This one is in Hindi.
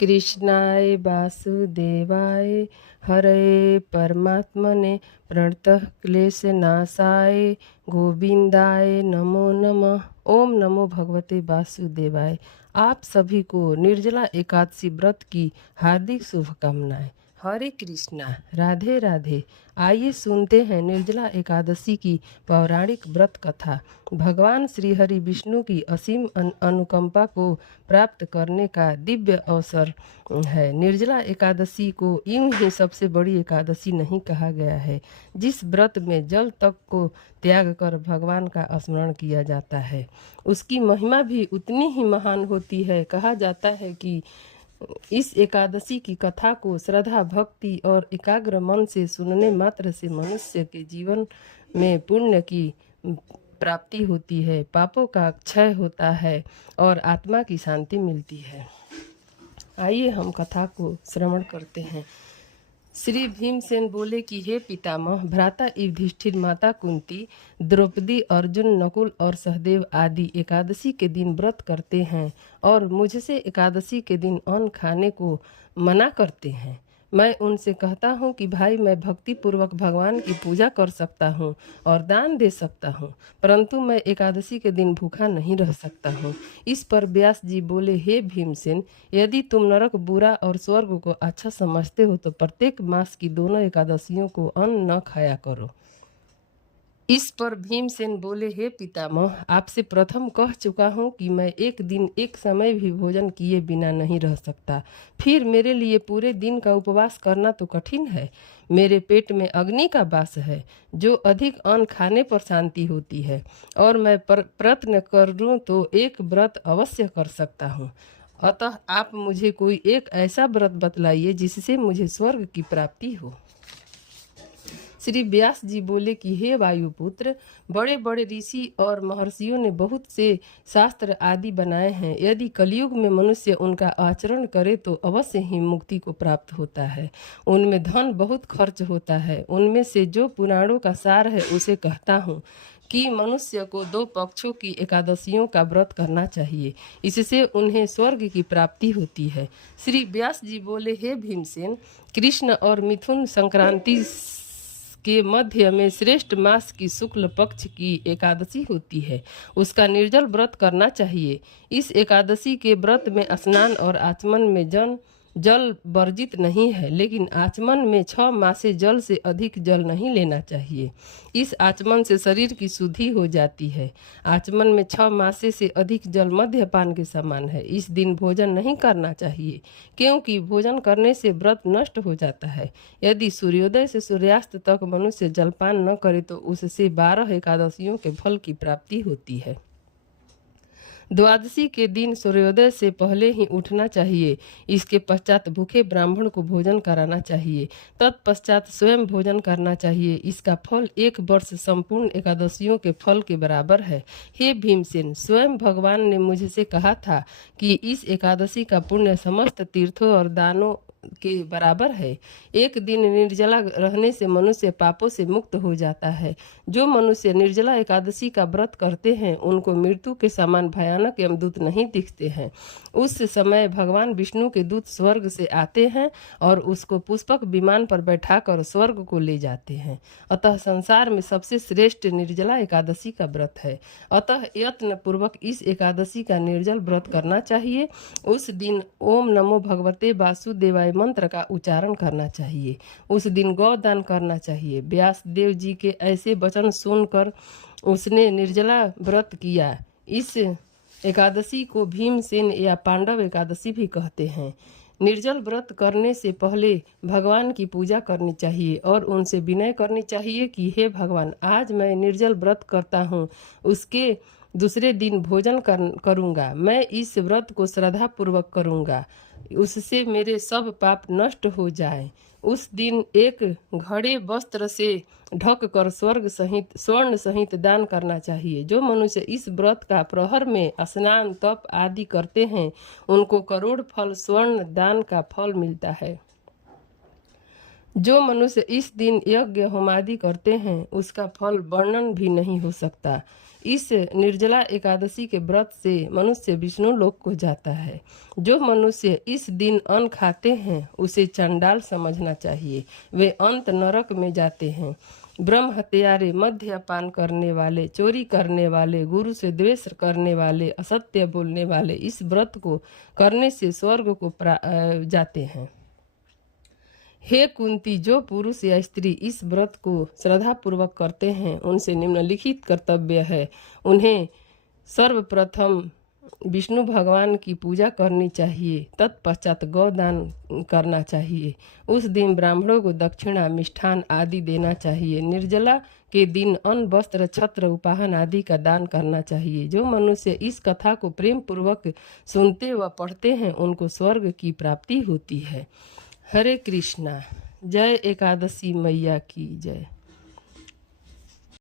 कृष्णाय वासुदेवाय हरे परमात्मने प्रणतः क्लेशनाशाय गोविंदाय नमो नमः। ओम नमो भगवते वासुदेवाय। आप सभी को निर्जला एकादशी व्रत की हार्दिक शुभकामनाएं। हरे कृष्णा, राधे राधे। आइए सुनते हैं निर्जला एकादशी की पौराणिक व्रत कथा। भगवान श्री हरि विष्णु की असीम अनुकंपा को प्राप्त करने का दिव्य अवसर है। निर्जला एकादशी को यूं ही सबसे बड़ी एकादशी नहीं कहा गया है। जिस व्रत में जल तक को त्याग कर भगवान का स्मरण किया जाता है, उसकी महिमा भी उतनी ही महान होती है। कहा जाता है कि इस एकादशी की कथा को श्रद्धा, भक्ति और एकाग्र मन से सुनने मात्र से मनुष्य के जीवन में पुण्य की प्राप्ति होती है, पापों का क्षय होता है और आत्मा की शांति मिलती है। आइए हम कथा को श्रवण करते हैं। श्री भीमसेन बोले कि हे पितामह, भ्राता युधिष्ठिर, माता कुंती, द्रौपदी, अर्जुन, नकुल और सहदेव आदि एकादशी के दिन व्रत करते हैं और मुझसे एकादशी के दिन अन्न खाने को मना करते हैं। मैं उनसे कहता हूँ कि भाई, मैं भक्ति पूर्वक भगवान की पूजा कर सकता हूँ और दान दे सकता हूँ, परंतु मैं एकादशी के दिन भूखा नहीं रह सकता हूँ। इस पर व्यास जी बोले, हे भीमसेन, यदि तुम नरक बुरा और स्वर्ग को अच्छा समझते हो तो प्रत्येक मास की दोनों एकादशियों को अन्न न खाया करो। इस पर भीमसेन बोले, हे पितामह, आपसे प्रथम कह चुका हूँ कि मैं एक दिन एक समय भी भोजन किए बिना नहीं रह सकता। फिर मेरे लिए पूरे दिन का उपवास करना तो कठिन है। मेरे पेट में अग्नि का वास है, जो अधिक अन्न खाने पर शांति होती है, और मैं प्रयत्न करूँ तो एक व्रत अवश्य कर सकता हूँ। अतः आप मुझे कोई एक ऐसा व्रत बतलाइए जिससे मुझे स्वर्ग की प्राप्ति हो। श्री व्यास जी बोले कि हे वायुपुत्र, बड़े बड़े ऋषि और महर्षियों ने बहुत से शास्त्र आदि बनाए हैं। यदि कलयुग में मनुष्य उनका आचरण करे तो अवश्य ही मुक्ति को प्राप्त होता है। उनमें धन बहुत खर्च होता है। उनमें से जो पुराणों का सार है उसे कहता हूँ कि मनुष्य को 2 पक्षों की एकादशियों का व्रत करना चाहिए, इससे उन्हें स्वर्ग की प्राप्ति होती है। श्री व्यास जी बोले, हे भीमसेन, कृष्ण और मिथुन संक्रांति के मध्य में श्रेष्ठ मास की शुक्ल पक्ष की एकादशी होती है, उसका निर्जल व्रत करना चाहिए। इस एकादशी के व्रत में स्नान और आचमन में जल वर्जित नहीं है, लेकिन आचमन में 6 मासे जल से अधिक जल नहीं लेना चाहिए। इस आचमन से शरीर की शुद्धि हो जाती है। आचमन में 6 मासे से अधिक जल मद्यपान के समान है। इस दिन भोजन नहीं करना चाहिए, क्योंकि भोजन करने से व्रत नष्ट हो जाता है। यदि सूर्योदय से सूर्यास्त तक मनुष्य जलपान न करे तो उससे 12 एकादशियों के फल की प्राप्ति होती है। द्वादशी के दिन सूर्योदय से पहले ही उठना चाहिए। इसके पश्चात भूखे ब्राह्मण को भोजन कराना चाहिए। तत्पश्चात स्वयं भोजन करना चाहिए। इसका फल 1 वर्ष संपूर्ण एकादशियों के फल के बराबर है। हे भीमसेन, स्वयं भगवान ने मुझसे कहा था कि इस एकादशी का पुण्य समस्त तीर्थों और दानों के बराबर है। एक दिन निर्जला रहने से मनुष्य पापों से मुक्त हो जाता है। जो मनुष्य निर्जला एकादशी का व्रत करते हैं उनको मृत्यु के समान भयानक यमदूत नहीं दिखते हैं। उस समय भगवान विष्णु के दूत स्वर्ग से आते हैं और उसको पुष्पक विमान पर बैठाकर स्वर्ग को ले जाते हैं। अतः संसार में सबसे श्रेष्ठ निर्जला एकादशी का व्रत है। अतः यत्न पूर्वक इस एकादशी का निर्जल व्रत करना चाहिए। उस दिन ओम नमो भगवते वासुदेवाय मंत्र का उच्चारण करना चाहिए। उस दिन गौदान करना चाहिए। व्यास देव जी के ऐसे वचन सुनकर उसने निर्जला व्रत किया। इस एकादशी को भीमसेन या पांडव एकादशी भी कहते हैं। निर्जल व्रत करने से पहले भगवान की पूजा करनी चाहिए और उनसे विनय करनी चाहिए कि हे भगवान, आज मैं निर्जल व्रत करता हूँ, उसके दूसरे दिन भोजन करूँगा। मैं इस व्रत को श्रद्धा पूर्वक करूँगा, उससे मेरे सब पाप नष्ट हो जाए। उस दिन एक घड़े वस्त्र से ढक कर स्वर्ण सहित दान करना चाहिए। जो मनुष्य इस व्रत का प्रहर में स्नान, तप आदि करते हैं उनको करोड़ फल स्वर्ण दान का फल मिलता है। जो मनुष्य इस दिन यज्ञ होमादि करते हैं उसका फल वर्णन भी नहीं हो सकता। इस निर्जला एकादशी के व्रत से मनुष्य विष्णु लोक को जाता है। जो मनुष्य इस दिन अन्न खाते हैं उसे चंडाल समझना चाहिए, वे अंत नरक में जाते हैं। ब्रह्म हत्यारे, मद्यपान करने वाले, चोरी करने वाले, गुरु से द्वेष करने वाले, असत्य बोलने वाले इस व्रत को करने से स्वर्ग को जाते हैं। हे कुंती, जो पुरुष या स्त्री इस व्रत को श्रद्धा पूर्वक करते हैं उनसे निम्नलिखित कर्तव्य है। उन्हें सर्वप्रथम विष्णु भगवान की पूजा करनी चाहिए, तत्पश्चात गौदान करना चाहिए। उस दिन ब्राह्मणों को दक्षिणा, मिष्ठान आदि देना चाहिए। निर्जला के दिन अन्न, वस्त्र, छत्र, उपाहन आदि का दान करना चाहिए। जो मनुष्य इस कथा को प्रेम पूर्वक सुनते व पढ़ते हैं उनको स्वर्ग की प्राप्ति होती है। हरे कृष्णा। जय एकादशी मैया की जय।